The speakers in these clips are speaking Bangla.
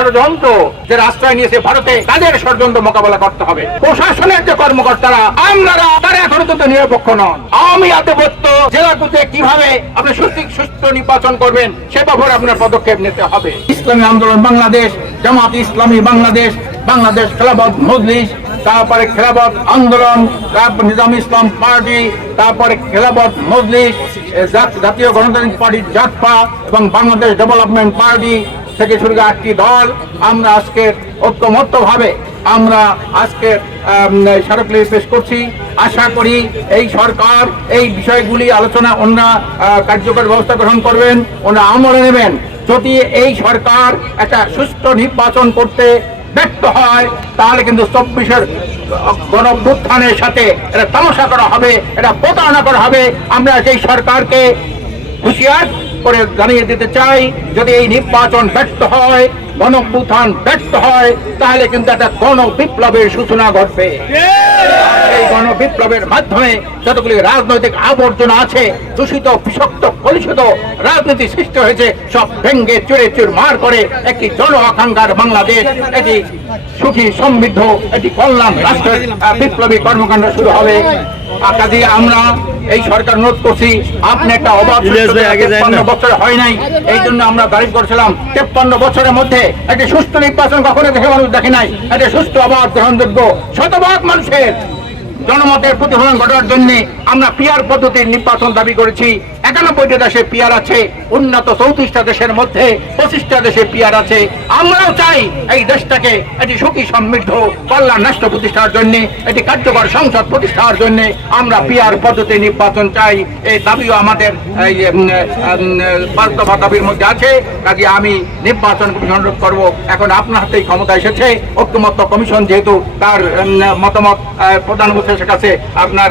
ষড়যন্ত্র যে আশ্রয় নিয়েছে ভারতে তাদের ষড়যন্ত্র মোকাবেলা করতে হবে। প্রশাসনের যে কর্মকর্তারা, আপনারা তারা এখনও কিন্তু নিরপেক্ষ নন। আওয়ামী আধিপত্য জেলাগুলোতে কীভাবে আপনি সুস্থিক সুস্থ নির্বাচন করবেন, সে ব্যাপারে আপনার পদক্ষেপ নিতে হবে। ইসলামী আন্দোলন বাংলাদেশ, জামাত ইসলামী বাংলাদেশ বাংলাদেশ খেলাফত মজলিস, তারপরে খেলাফত আন্দোলন তারপর নিজাম ইসলাম পার্টি, তারপরে খেলাফত মজলিস জাত- জাতীয় গণতান্ত্রিক পার্টি জাতপা এবং বাংলাদেশ ডেভেলপমেন্ট পার্টি থেকে শুরু করে আটটি দল আমরা আজকে ঐক্যমত্যভাবে আমরা আজকে স্মারকলিপি পেশ করছি। আশা করি এই সরকার এই বিষয়গুলি আলোচনা, ওনারা কার্যকর ব্যবস্থা গ্রহণ করবেন, ওনারা আমলে নেবেন। যদি এই সরকার একটা সুষ্ঠু নির্বাচন করতে ব্যর্থ হয়, তাহলে কিন্তু চব্বিশের গণভ্যুত্থানের সাথে এটা তামাশা করা হবে, এটা প্রতারণা করা হবে। আমরা সেই সরকারকে হুঁশিয়ার করে জানিয়ে দিতে চাই, যদি এই নির্বাচন ব্যর্থ হয় গণভ্যুত্থান ব্যর্থ হয়, তাহলে কিন্তু একটা গণ বিপ্লবের সূচনা ঘটবে। এই গণ বিপ্লবের মাধ্যমে যতগুলি রাজনৈতিক আবর্জনা আছে দূষিত বিষাক্ত কলুষিত রাজনীতি সৃষ্টি হয়েছে সব ভেঙ্গে চুরে চুর মার করে একটি জন আকাঙ্ক্ষার বাংলাদেশ এটি সুখী সমৃদ্ধ একটি কল্যাণ রাষ্ট্রের বিপ্লবী কর্মকাণ্ড শুরু হবে কাজে আমরা এই সরকার নোট করছি আপনি একটা অবাধ না। তেপ্পান্ন বছর হয় নাই এই জন্য আমরা দাঁড়িয়ে করেছিলাম তেপ্পান্ন বছরের মধ্যে একটি সুস্থ নির্বাচন কখনো দেখে মানুষ দেখে নাই একটা সুস্থ অবাধ গ্রহণযোগ্য শতভাগ মানুষের জনমতের প্রতিফলন ঘটার জন্য আমরা পিয়ার পদ্ধতির নির্বাচন দাবি করেছি। একানব্বইটা দেশে পিয়ার আছে উন্নত চৌত্রিশটা দেশের মধ্যে পঁচিশটা দেশে পিয়ার আছে। আমরাও চাই এই দেশটাকে একটি সুখী সমৃদ্ধ কল্যাণ রাষ্ট্র প্রতিষ্ঠার জন্য একটি কার্যকর সংসদ প্রতিষ্ঠার জন্য আমরা পিয়ার পদ্ধতি নির্বাচন চাই। এই দাবিও আমাদের এই, দফা দাবির মধ্যে আছে। কাজে আমি নির্বাচন কমিশন অনুরোধ করব এখন আপনার হাতেই ক্ষমতা এসেছে। ঐক্যমত্য কমিশন যেহেতু তার মতামত আহ, প্রধান উপদেশের কাছে আপনার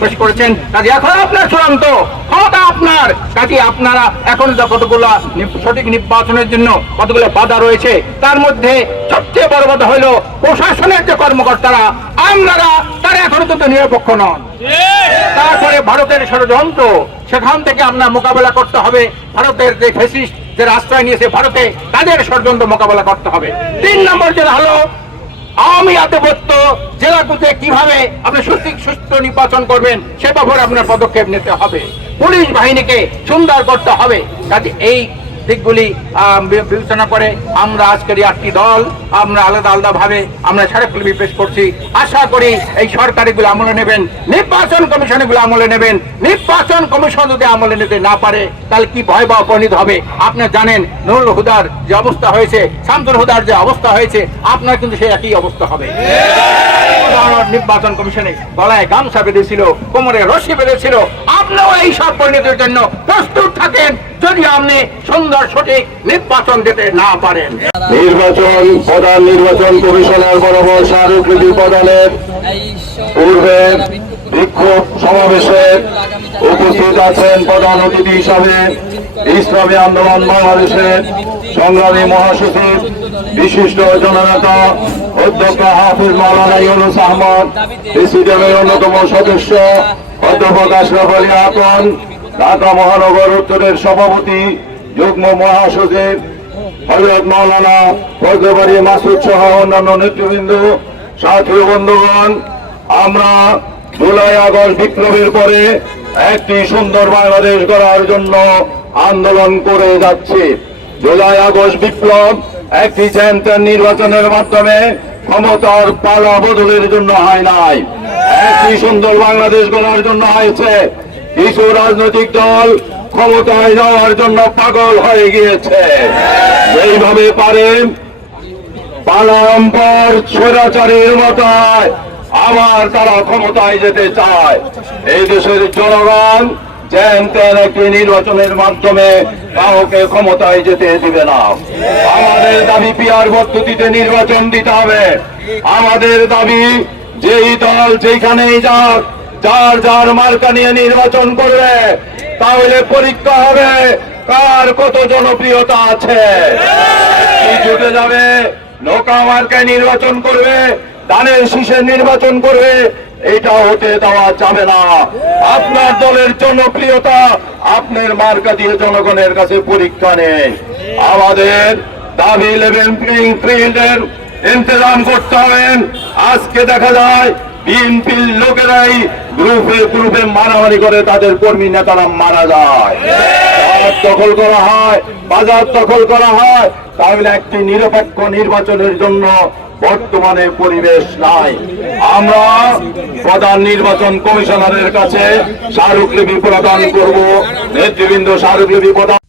পেশ করেছেন। কাজে এখন আপনার চূড়ান্ত ক্ষমতা আপনার? কাজে আপনারা এখন কতগুলো সঠিক নির্বাচনের জন্য কতগুলো বাধা রয়েছে, তার মধ্যে সবচেয়ে বড় বাধা হলো প্রশাসনের যে কর্মকর্তারা আপনারা তারা এখনও কিন্তু নিরপেক্ষ নন। তারপরে ভারতের ষড়যন্ত্র, সেখান থেকে আমরা মোকাবেলা করতে হবে। ভারতের যে ফেসিস্ট যে আশ্রয় নিয়েছে ভারতে, তাদের ষড়যন্ত্র মোকাবেলা করতে হবে। তিন নম্বর যেটা হলো আওয়ামী আধিপত্য জেলাগুলোতে কীভাবে আপনি সুস্থিক সুস্থ নির্বাচন করবেন, সে ব্যাপারে আপনার পদক্ষেপ নিতে হবে। পুলিশ বাহিনীকে সুন্দর করতে হবে। কাজে এই দিকগুলি বিবেচনা করে আমরা আজকের এই আটটি দল, আমরা আলাদা আলাদা ভাবে আমরা স্মারকলিপি পেশ করছি। আশা করি এই সরকার এগুলো আমলে নেবেন, নির্বাচন কমিশন এগুলো আমলে নেবেন। নির্বাচন কমিশন যদি আমলে নিতে না পারে, তাহলে কি ভয়াবহ পরিণত হবে? আপনি জানেন, নুরুল হুদার যে অবস্থা হয়েছে, শামসুল হুদার যে অবস্থা হয়েছে, আপনার কিন্তু সেই একই অবস্থা হবে। নির্বাচন কমিশনে গলায় গামছা বেঁধেছিল, কোমরে রশি বেঁধেছিল। আপনিও এই সব পরিণতির জন্য প্রস্তুত থাকেন। যদি আপনি সুন্দর, সঠিক নির্বাচন দিতে না পারেন। নির্বাচন, প্রধান নির্বাচন কমিশনার বরাবর স্মারকলিপি প্রদানের পূর্বে বিক্ষোভ সমাবেশে উপস্থিত আছেন প্রধান অতিথি হিসাবে ইসলামী আন্দোলন বাংলাদেশের সংগ্রামী মহাসচিব, বিশিষ্ট জননেতা, অধ্যক্ষ হাফিজ মাওলানা ইউনুস আহমদ, প্রেসিডিয়ামের অন্যতম সদস্য, অধ্যাপক আশরাফ আলী আপন ঢাকা মহানগর উত্তরের সভাপতি যুগ্ম মহাসচিব হজরত মৌলানা ফজলবাড়ি মাসুদ সহ অন্যান্য নেতৃবৃন্দ, সাথী বন্ধুগণ, আমরা জুলাই আগস্ট বিপ্লবের পরে একটি সুন্দর বাংলাদেশ গড়ার জন্য আন্দোলন করে যাচ্ছে। জুলাই আগস্ট বিপ্লব একটি চ্যাম্পিয়ন নির্বাচনের মাধ্যমে ক্ষমতার পালা বদলের জন্য হয় নাই। একটি সুন্দর বাংলাদেশ গড়ার জন্য হয়েছে। কিছু রাজনৈতিক দল ক্ষমতায় যাওয়ার জন্য পাগল হয়ে গিয়েছে। এইভাবে পারে পালম্পর স্বৈরাচারীর মতায় আবার তারা ক্ষমতায় যেতে চায়। এই দেশের জনগণ যেন একটি নির্বাচনের মাধ্যমে কাউকে ক্ষমতায় যেতে দিবে না। আমাদের দাবি পিয়ার পদ্ধতিতে নির্বাচন দিতে হবে। আমাদের দাবি, যেই দল যেখানেই যাক যার যার মার্কা নিয়ে নির্বাচন করবে, তাহলে পরীক্ষা হবে কার কত জনপ্রিয়তা আছে। জুটে যাবে? নৌকা মার্কায় নির্বাচন করবে, ধানের শীষের নির্বাচন করবে, এটা হতে দেওয়া যাবে না। আপনার দলের জনপ্রিয়তা, আপনার মার্কা দিয়ে জনগণের কাছে পরীক্ষা নেই। আমাদের দাবি প্লেইং ফিল্ডের ইন্তজাম করতে হবেন আজকে দেখা যায় বিএনপির লোকেরাই গ্রুপে গ্রুপে মারামারি করে তাদের কর্মী নেতারা মারা যায়। দখল করা হয়, বাজার দখল করা হয়। তাহলে একটি নিরপেক্ষ নির্বাচনের জন্য বর্তমানে পরিবেশ নাই। আমরা প্রধান নির্বাচন কমিশনারের কাছে স্মারকলিপি প্রদান করব। নেতৃবৃন্দ স্মারকলিপি প্রদান